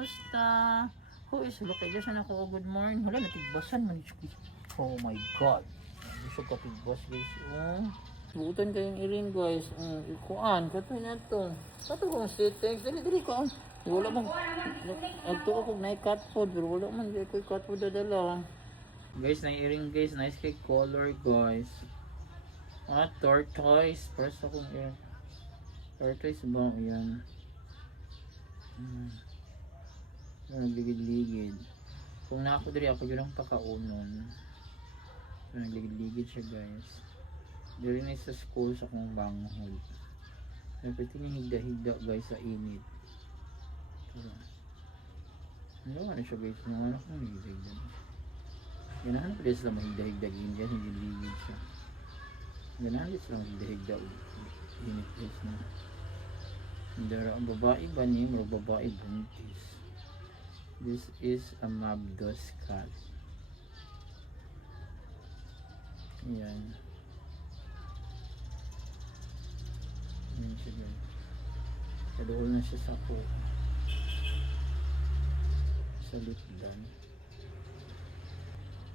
kumusta? Who is look at na ako, good morning. Hala, natigbasan man. Oh my god. Hindi siya katigwas guys. Buutan kayong irin guys. Ikuan, katoy na to. Kato kong settings. Dali ko. Wala mong, agto ako na cat food. Pero wala man, di ko cat food dadala. Guys, na iring guys. Nice kay color guys. Tortoise. First akong ear. Tortoise ba? Ayan. Nagligid-ligid. Kung na ako diri ako yun ang pakaunon. So, nagligid-ligid siya guys. Diri na sa school sa akong banghol. Dapat tinihigda-higda guys sa init. Ano ano siya guys? Ano kung higda-higda. Ganahan pa din sila mahigda-higda ganyan. Higda-ligid siya. Ganahan din sila mahigda-higda. Init guys na. Dara ang babae ba niya? Mga babae buntis. This is a Mabdos cat. Ayan. Ayan siya guys. Kaduol na siya sa po. Sa litdan.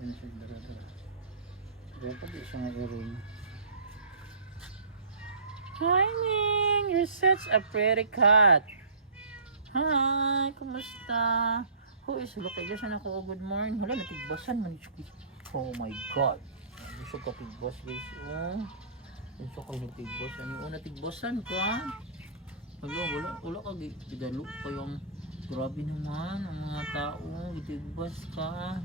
Ayan siya dara-dara. Dapat di siya nga-ring. Hi Ming! You're such a pretty cat. Hi! Kumusta? Who is look at na ako, good morning. Hala, natigbasan man. Oh my god. Hindi siya katigbas guys. Hindi siya katigbas. Ano yung natigbasan ka? Wala ka gidalo kayong grabe naman ang mga tao. Gitigbas ka.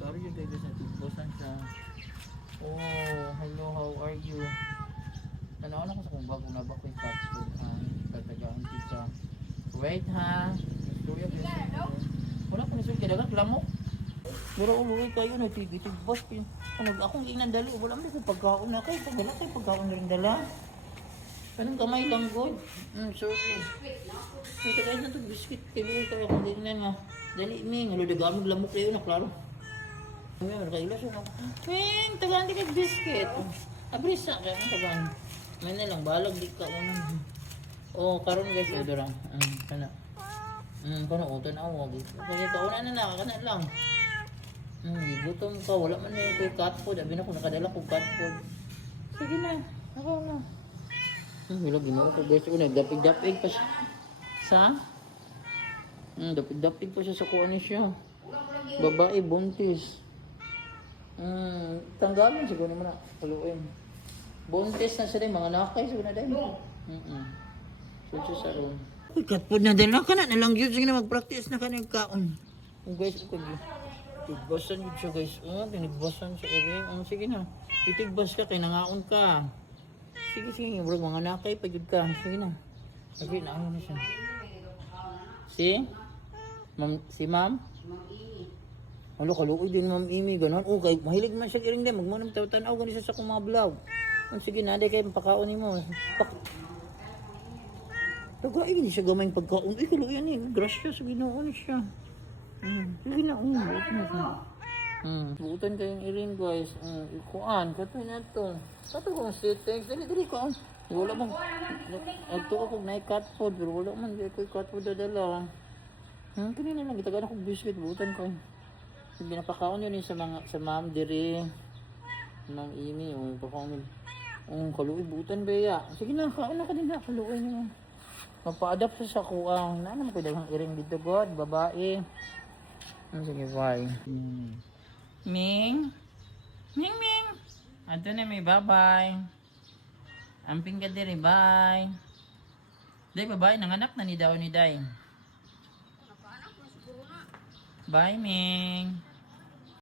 Sorry yung guys, natigbasan siya. Oh, hello, how are you? Tanaw na ko sa kung bago na ba ko yung cat food. Tatagaan pizza. Wait ha. Kuya, wala ko nisulit kaya dagat lamok. Pero umuwi kayo na tigbas. Akong inandali. Wala mo yung pagkaon na kayo. Pag wala kayo pagkaon na rin dala. Anong kamay lang god. Sorry. May tagay na itong biscuit. Kaya kayo kung din na nga. Dali Ming. Dagamig lamok kayo na klaro. Nakailas yun ako. Ming, tagaan di kayo biscuit. Abrisa kaya ang tagaan. May na lang, balag di ka unang. Oh, karon guys, odorang. Kana. Kana uton ako. Kaya kauna na kana lang. Gutom ka, wala man na yung cat food. Abi na ko nakadala ko cat food. Sige na, ako na. Wala ginawa ko guys. Una, dapig-dapig pa siya. Sa? Dapig-dapig pa siya sa kuha niya siya. Babae, buntis. Tanggalin siguro naman na. Paluin. Buntis na sila, mga nakay siguro na dahil. So sa room. Cat food na dala ka na lang yun. Sige na mag-practice na ka na yung kaon. Guys, ako yun. Tigbasan yun siya guys. Tinigbasan siya rin. Sige na. Itigbas ka, kinangaon ka. Sige. Mga nakay, pagod ka. Sige na. Sabi na ano na siya. Si ma'am? Halo, kaluoy din ma'am Amy. Ganon. Okay, mahilig man siya iring din. Magmunang tawtanaw. Ganun siya sa kong mga vlog. Sige na, kayo pakaon mo. Tagay, hindi siya gamayng pagkaon. Ay, kaluoy yan eh. Grasya, ginoon siya. Sige na, buutan kayong irin guys. Ikuan, katoy na to. Kato kong settings. Dali ko. Wala mong, agto ako na cat food. Pero wala man, di ko cat food dadala. Kanina lang, itagaan akong biscuit. Buutan ko. Binapakaon yun sa ma'am diri. Mang Amy, pakaon yun. Kaluoy, buutan ba ya? Sige na, kaon na ka din na. Kaluoy niya. Magpa-adapt sa kuang. Naano mo ko daghang iring dito god, babae. Sige, bye. Ming. Ato na may bye-bye. Amping ka diri, bye. Day, babae, nanganak na ni Day. Bye, Ming.